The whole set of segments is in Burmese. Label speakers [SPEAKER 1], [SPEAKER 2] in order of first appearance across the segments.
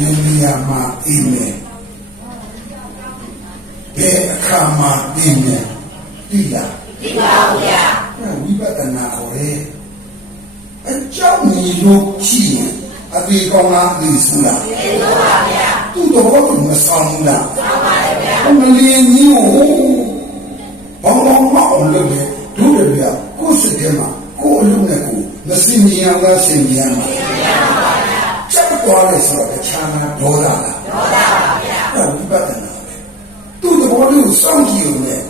[SPEAKER 1] ဘယ်နေရာမှာသိမယ်ဘယ်အခါမှာသိမယ်သိလား
[SPEAKER 2] ဒီပါဗျာ
[SPEAKER 1] အဲ့ဝိပဿနာခေါ်တယ်အကြောင်းကြီးလို့ကြည့်ရင်အဒီကောင်းလားဒီစလား
[SPEAKER 2] ဒီလိုပါဗျာ
[SPEAKER 1] သူ့တော်ကမဆောင်ဘူးလား
[SPEAKER 2] ဆောင်းပါလေဗျာ
[SPEAKER 1] အမလီကြီးကိုဘောင်းဘောင်းမအောင်လုပ်တယ်ဒုရပြကိုယ်စိတ်ထဲမှာကိုယ်အလုံးနဲ့ကိုယ်မစင်မြင်အောင်လားစင်မြင်အောင်လားချက်သွားလဲဆိုတော့ တခြားမှာဒေါသလား
[SPEAKER 2] ဒေါသပါဗျာ
[SPEAKER 1] အဲ့ဝိပဿနာပဲသူ့သဘောလေးကိုစောင့်ကြည့်ရုံနဲ့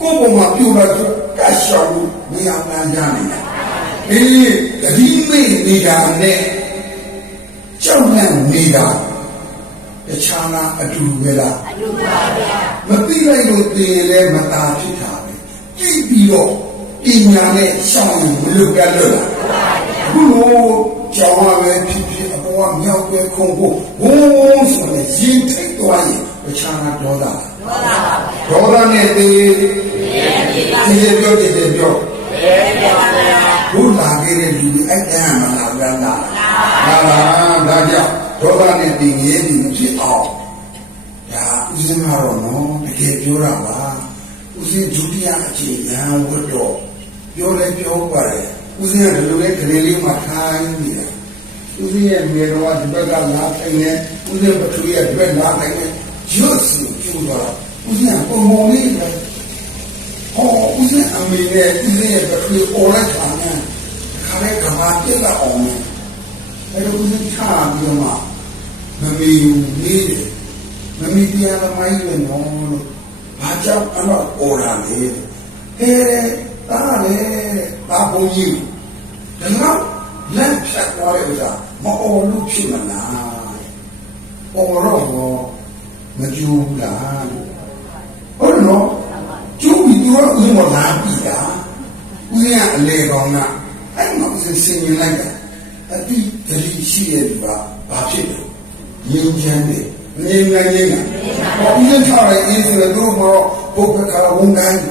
[SPEAKER 1] ကိုယ်ပေါ်မှာပြုတ်လာတော့ကတ်ရှောင်လို့မရမှန်းကြနေတာအေးတတိမေနေတာနဲ့ကြောက်လန့်နေတာတခြားလားအတူပဲလား
[SPEAKER 2] အတူပါဗျာ
[SPEAKER 1] မသိလိုက်လို့သင်လည်းမตาဖြစ်တာပဲကြည့်ပြီးတော့ပညာနဲ့ရှောင်ရင်မလွတ်ကလွတ်လာခုလိုကြောင်းရပဲဖြစ် ဖြစ်အပေါ်ကမြောက်ပဲခုံဖို့ဝုန်းဆိုရင်ရင်ထိတ်သွားရင်ပချာနာဒေါသလား
[SPEAKER 2] ဒေါသပါဗျာ
[SPEAKER 1] ဒေါသနဲ့တေးဒီရေပြောတဲ့တဲ့ပြော
[SPEAKER 2] ဘယ်ပြောပါဗျာ
[SPEAKER 1] ဘုလာခဲ့တဲ့လူတွေအဲ့တန်းမလာဘူးလားလာလားဒါကြောင့်ဒေါသနဲ့တေးငြင်းပြီးမဖြစ်အောင်ဒါဥစဉ်ကတော့နော်တကယ်ပြောတာပါဥစဉ်ဒုတိယအခြေခံဝတ်တော့ပြောလဲပြောပါတယ်ဥစဉ်ကဒီလိုလဲခလေးလေးမှထိုင်းနေတာ ဥစဉ်ရဲ့မြေတော်ကဒီဘက်ကလာထိုင်နေဥစဉ်ပထူရဲ့ဒီဘက်လာထိုင်နေရွတ်စီကျူတော့ဥစဉ်ကပုံပုံလေးပဲဟောဥစဉ်အမေနဲ့ဥစဉ်ရဲ့ပထူအော်လိုက်တာနဲ့ခါလေးကမာပြက်လာအောင်နဲ့အဲ့တော့ဥစဉ်ချပြီးတော့မှမမီဘူးလေးတယ်မမီတရားသမိုင်းပဲနော်လို့ဘာကြောင့်အဲ့တော့ပေါ်လာလဲဟဲတားလေတာဘုံကြီးဒါတော့လက်ဖြတ်သွားတဲ့ဥစ္စာ မအော်လို့ဖြစ်မလားပေါ်တော့မကြူးလားဟုတ်နော်ကျူးပြီးတော့ဥစ္စာလာပြီလားဥစ္စာအလေကောင်းကအဲ့မှာဥစ္စာစင်ရင်လိုက်တာအတိတတိရှိရဲ့သူကဘာဖြစ်လဲငြိမ်းချမ်းတယ်ငြိမ်းငြိမ်းငြိမ်းဟောဥစ္စာထားလိုက်အင်းဆိုတော့တို့မောဘုက္ခကာဝန်ကိုင်း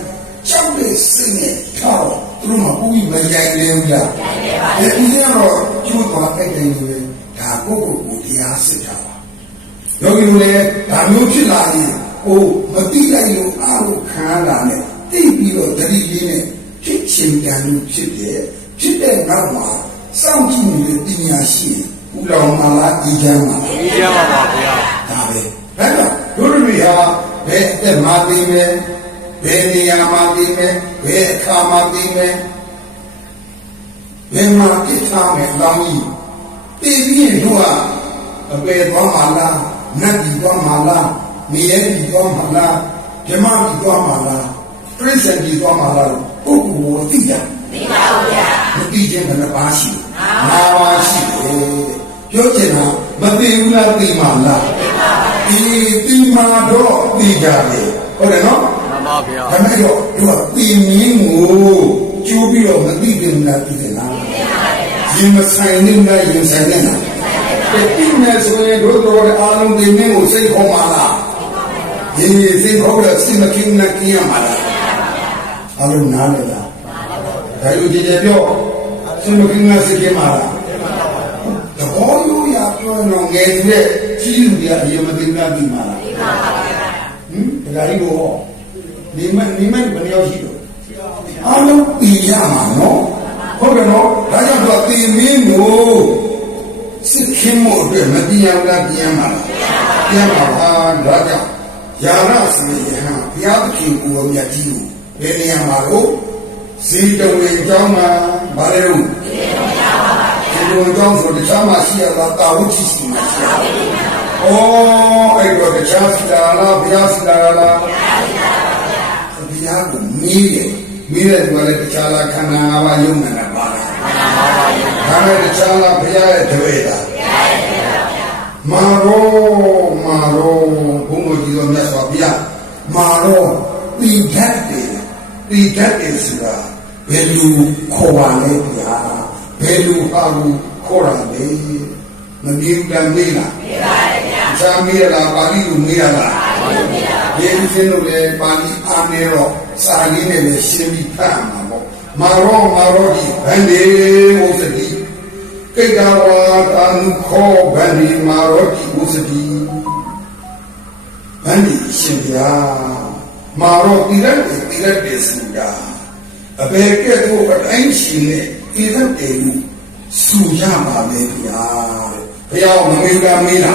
[SPEAKER 1] ကြောက်တဲ့စိတ်နဲ့ထားတော့သူတို့မှပူပြီးမရိုင်နေဘူးလား
[SPEAKER 2] ရိုက်နေပါ
[SPEAKER 1] ဒီဥစ္စာတော့ကျိုးသွားအဲ့တိုင်းပဲဒါကိုယ့်ကိုယ်ကိုတရားစစ်တာပါယောဂီတို့လည်းဒါမျိုးဖြစ်လာရင်ဟိုမတိလိုက်လို့အားလို့ခံရတာနဲ့တိပြီးတော့တတိလေးနဲ့ဖြစ်ချင်တယ်လို့ဖြစ်တယ်ဖြစ်တဲ့နောက်မှာစောင့်ကြည့်နေတဲ့ပညာရှိဦးလောင်မာလားအေးချမ်းပါလား
[SPEAKER 3] ဒီရပါပါဗျာ
[SPEAKER 1] ဒါပဲဒါကြောင့်တို့တွေဟာဘယ်အသက်မှာသိမယ်ဘယ်နေရာမှာသိမယ်ဘယ်အခါမှာသိမယ် ဘယ်မှာပြစ်ထားမယ်လောင်းကြီးသိပြီးရင်တို့ကအပေသွားမှာလားနတ်ပြည်သွားမှာလားမြေပြည်သွားမှာလားဓမ္မပြည်သွားမှာလားပြိဿပြည်သွားမှာလားပုဂ္ဂိုလ်ကိုသိတာ
[SPEAKER 2] ဒီပါဗျာ
[SPEAKER 1] မသိခြင်းဘယ်နှပါးရှိလဲ၅ပါးရှိတယ်ပြောချင်တာမသိဘူးလားသိမှာလားဒီသိမှာတော့သိကြတယ်ဟုတ်တယ်နော်
[SPEAKER 3] မှန်ပါဗျာ
[SPEAKER 1] ဒါမဲ့တော့တို့ကသိမင်းကိုကျိုးပြီးတော့မသိတယ်လားသိတယ်လား ရင်မဆိုင်နေလားရင်ဆိုင်နေလားဒီမဲ့ဆိုရင်တို့တို့အားလုံးသိမင်းကိုစိတ်ခေါ်ပါလားဒီစိတ်ခေါ်လို့စိတ်မကင်းနဲ့ကြည့်ရမှာလားအားလုံးနားလည်လားဒါလိုကြည်ကြပြောစမကင်းကစိတ်ကမှာလားတဘောလိုရပြောရင်တော့ငယ်တဲ့ကြီးလူတွေအရင်မသိတာဒီမှာလား
[SPEAKER 2] ဒီပါပါဗျာ
[SPEAKER 1] ဟင်ဒါကြီးကိုနေမနေမဘယ်နှယောက်ရှိတော့အားလုံးပြင်ရမှာနော် ဟုတ်တယ်နော်ဒါကြောင့်သူကပြင်မင်းကိုစစ်ခင်းမှုအတွက်မပြင်အောင်လားပြင်မှာလားပြင်ပါပါဒါကြောင့်ယာရစမေယဟံဘုရားသခင်ကိုယ်မြတ်ကြီးကိုဘယ်နေရာမှာလို့ဇီတဝင်အကြောင်းမှာဗါလဲဦးဇီတဝင်အကြောင်းပါဗျာဇီတဝင်အကြောင်းဆိုတခြားမှာရှိရတာတာဝတိရှိမှာရှိရဩအဲ့တော့တခြားစီတာလားဘုရားစီတာလားဘုရားစီတာပါဗျာဘုရားကိုမီးတယ်မီးတဲ့သူကလည်းတခြားလားခန္ဓာ၅ပါးယုံနေတာပါလားခန္ဓာ၅ပါးယုံ ဒါနဲ့တခြားလားဘုရားရဲ့တပည့်လားဘုရားရဲ့တပည့်ပါဗျာမာရောမာရောဘုန်းတော်ကြီးတော်မြတ်စွာဘုရားမာရောတိဓာတ်တယ်ဒီတတ်တယ်ဆိုတာဘယ်လိုခေါ်ပါလဲဗျာဘယ်လိုဟာကိုခေါ်တာလဲမမြင်တမ်းမေးလား
[SPEAKER 2] ဒီပါဗျာ
[SPEAKER 1] စာမေးရလားပါဠိလိုမေးရလားဒီဥစဉ်လို့လည်းပါဠိအားနေတော့စာလေးနဲ့လည်းရှင်းပြီးဖတ်မှာပေါ့မာရောမာရောဒီဘန်ဒီဥစ္စတိ ကကိတဝါတာနုခောဗန္ဒီမာရောတိဥစတိဗန္ဒီရှင်ဗျာမာရောတိရက်တိရက်တေဆိုတာအဘယ်ကဲ့သို့အတိုင်းရှင်နဲ့တိရက်တေမှုစူရပါလေဗျာဘုရားမမေးတာမေးတာ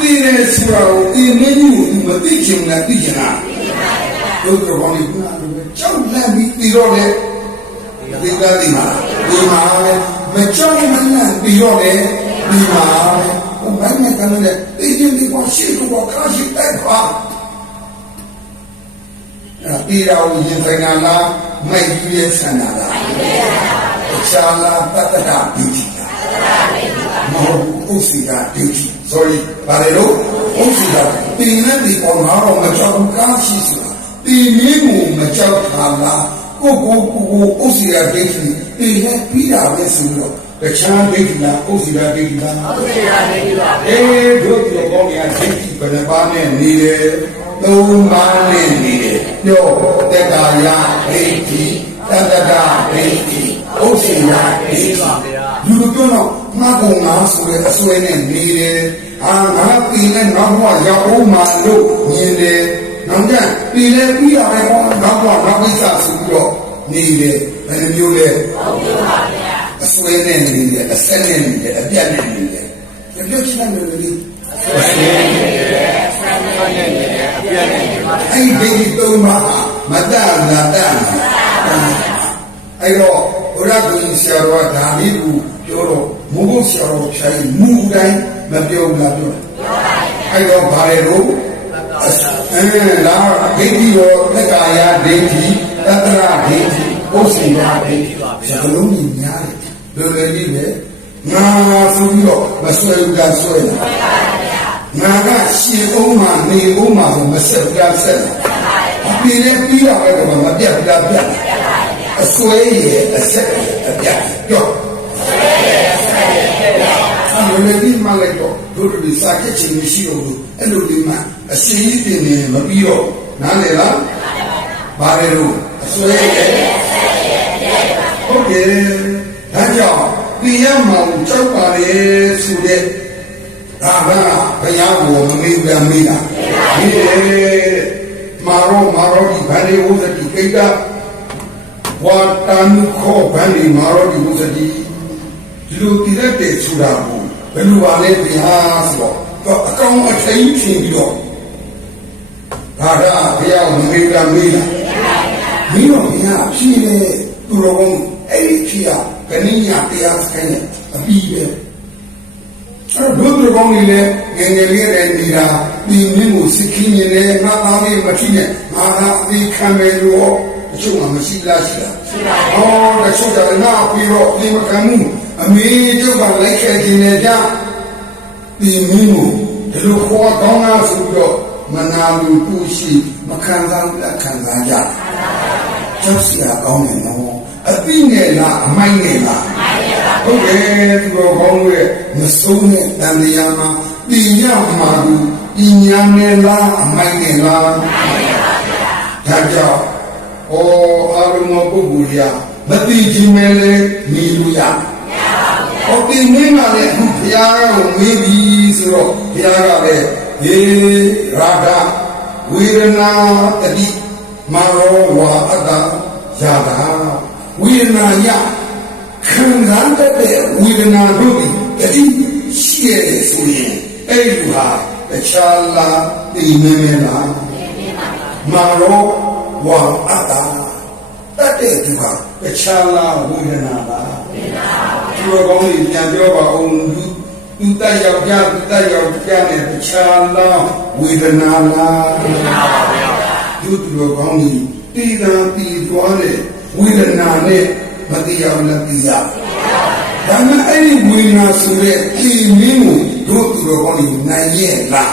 [SPEAKER 1] တိရဲဆိုတာကိုတိမင်းကြီးကိုမသိချင်လားသိချင်လားသိပါပါဘုရားကောင်းလေးကကြောက်လန့်ပြီးပြီးတော့လေဒီကတိမှာဒီမှာပဲ မကြောက်မလန့်ပြီးတော့လေဒီမှာပဲဘယ်နဲ့ကလည်းဒီချင်းဒီကွာရှိကွာခါရှိတိုက်ပါအဲဒီရောရင်ဆိုင်နာလားမိုက်ကြီးရဲ့ဆန္ဒလားချာလာတတတာဒီတိကမဟုတ်ဥစီကဒီတိ sorry ဘာလဲလို့ဥစီကတင်းနဲ့ဒီပေါ်မှာတော့မကြောက်ကားရှိဆိုတာတင်းမင်းကိုမကြောက်တာလား ကိုကိုကိုကိုဥစီရဒိဋ္ဌိတင်းနဲ့ပြီးတာပဲဆိုတော့တခြားဒိဋ္ဌိလားဥစီရဒိဋ္ဌိလား
[SPEAKER 2] ဟုတ်ကဲ့ပါနေပြီပါ
[SPEAKER 1] အေးတို့ဒီကောင်းရဒိဋ္ဌိဘယ်နှပါးနဲ့နေတယ်သုံးပါးနဲ့နေတယ်ပြောတက္ကာယဒိဋ္ဌိတတ္တဒဒိဋ္ဌိဥစီရဒိဋ္ဌိလူတို့ပြောတော့ငါကောင်ငါဆိုတဲ့အစွဲနဲ့နေတယ်အာငါပြည်နဲ့ငါဘဝရောက်အောင်မလို့မြင်တယ် နောက်ကျပြည်လဲပြီးရမယ်ကောငါဘဝငါကိစ္စဆိုပြီးတော့နေတယ်ဘယ်လိုမျိုးလဲ
[SPEAKER 2] ဟုတ်ကဲ့ပါဗျာ
[SPEAKER 1] အစွဲနဲ့နေတယ်အဆက်နဲ့နေတယ်အပြတ်နဲ့နေတယ်ကြည့်ချင်တယ်လေအဲ့ဒီဒီသုံးပါးမတနာတအဲ့တော့ဘုရားရှင်ဆရာတော်ဒါလေးကိုပြောတော့မုတ်ဆရာတော်ဖြိုင်းမူတိုင်းမပြောဘူးလားပြောအဲ့တော့ဘာလဲလို့ အဲလာဒိဋ္ဌိရောသက္ကာယဒိဋ္ဌိတတ္တရဒိဋ္ဌိဥစ္စေယဒိဋ္ဌိဇာလုံးကြီးများတယ်လွယ်လွယ်လေးပဲငါဆိုပြီးတော့မဆွဲဘူးလားဆွဲလားငါကရှင်အောင်မှနေအောင်မှဆိုမဆက်ဘူးလားဆက်လားအပြင်းနဲ့ပြီးတော့လည်းမပြတ်ဘူးလားပြတ်အစွဲရဲ့အဆက်ရဲ့အပြတ်ကြောက်အဲ့လိုဒီမှလည်းတော့ တို့တို့စာချက်ချင်းမရှိတော့ဘူးအဲ့လိုဒီမှအစင်းကြီးတင်နေမပြီးတော့နားလေလားဘာလဲလို့အစွဲရဲ့ဟုတ်ကဲ့ဒါကြောင့်ပြရမောင်ကြောက်ပါလေဆိုတဲ့ဒါကဘုရားကိုမမေ့ပြန်မေးတာဒီလေမာရောမာရောဒီဗန္ဒီဝဇတိကိတဝါတန်ခောဗန္ဒီမာရောဒီဝဇတိဒီလိုတည်တဲ့ဆိုတာကို ဘယ်လိုပါလဲတရားဆိုတော့အကောင်အထိန်ထင်ပြီးတော့ဒါကဘုရားကိုမမေ့ပြန်မေးတာမင်းတို့ဘုရားဖြည့်လေသူတော်ကောင်းအဲ့ဒီဖြည့်ရကဏိညာတရားစခိုင်းတယ်အပြီးပဲအဲ့ဒုတိယကောင်းကြီးလည်းငယ်ငယ်လေးတည်းနေတာဒီမင်းကိုစိတ်ခင်းနေတယ်ငါသားလေးမထီးနဲ့ငါကအသေးခံမယ်လို့အချို့မှမရှိလားရှိလားရှိပါဘူး။ဟောတချို့ကလည်းငါပြီးတော့ဒီမခံမှု အမေကျုပ်ကလိုက်ခဲ့ခြင်းနဲ့ကြဒီမင်းကိုဒီလိုခေါ်ကောင်းလားဆိုပြီးတော့မနာလို့သူရှိမခံစားဘူးလားခံစားကြ။ကျောက်စီအကောင်းတယ်နော်အသိနဲ့လားအမိုက်နဲ့လားဟုတ်တယ်သူတော်ကောင်းရဲ့မဆုံးတဲ့တန်တရားမှာပြင်ရမှာကူပညာနဲ့လားအမိုက်နဲ့လားဒါကြောင့်ဩအာရုံပုဂ္ဂိုလ်ရာမသိခြင်းမဲ့လေမြည်လို့ရ ဟောဒီမင်းကလည်းအခုဘုရားကိုမေးပြီးဆိုတော့ဘုရားကလည်းဟေရာဂဝေဒနာတတိမရောဝါအတ္တယာတာဝေဒနာယခံစားတတ်တဲ့ဝေဒနာတို့ဒီတတိရှိရဆိုရင်အဲ့ဒီဟာတခြားလားဒီမင်းမလားမာရောဝါအတ္တတတ်တဲ့ဒီဟာတခြားလားဝေဒနာလားဝေဒနာ ပါဘုရားကောင်းကြီးပြန်ပြောပါအောင်သူသူတက်ရောက်ကြသူတက်ရောက်ကြတဲ့တခြားလားဝေဒနာလားဝေဒနာပါဗျာသူသူကောင်းကြီးတည်တာတည်သွားတဲ့ဝေဒနာနဲ့မတရားလည်းတရားဒါမှအဲ့ဒီဝေဒနာဆိုတဲ့ဒီမင်းကိုတို့သူတော်ကောင်းကြီးနိုင်ရဲ့လား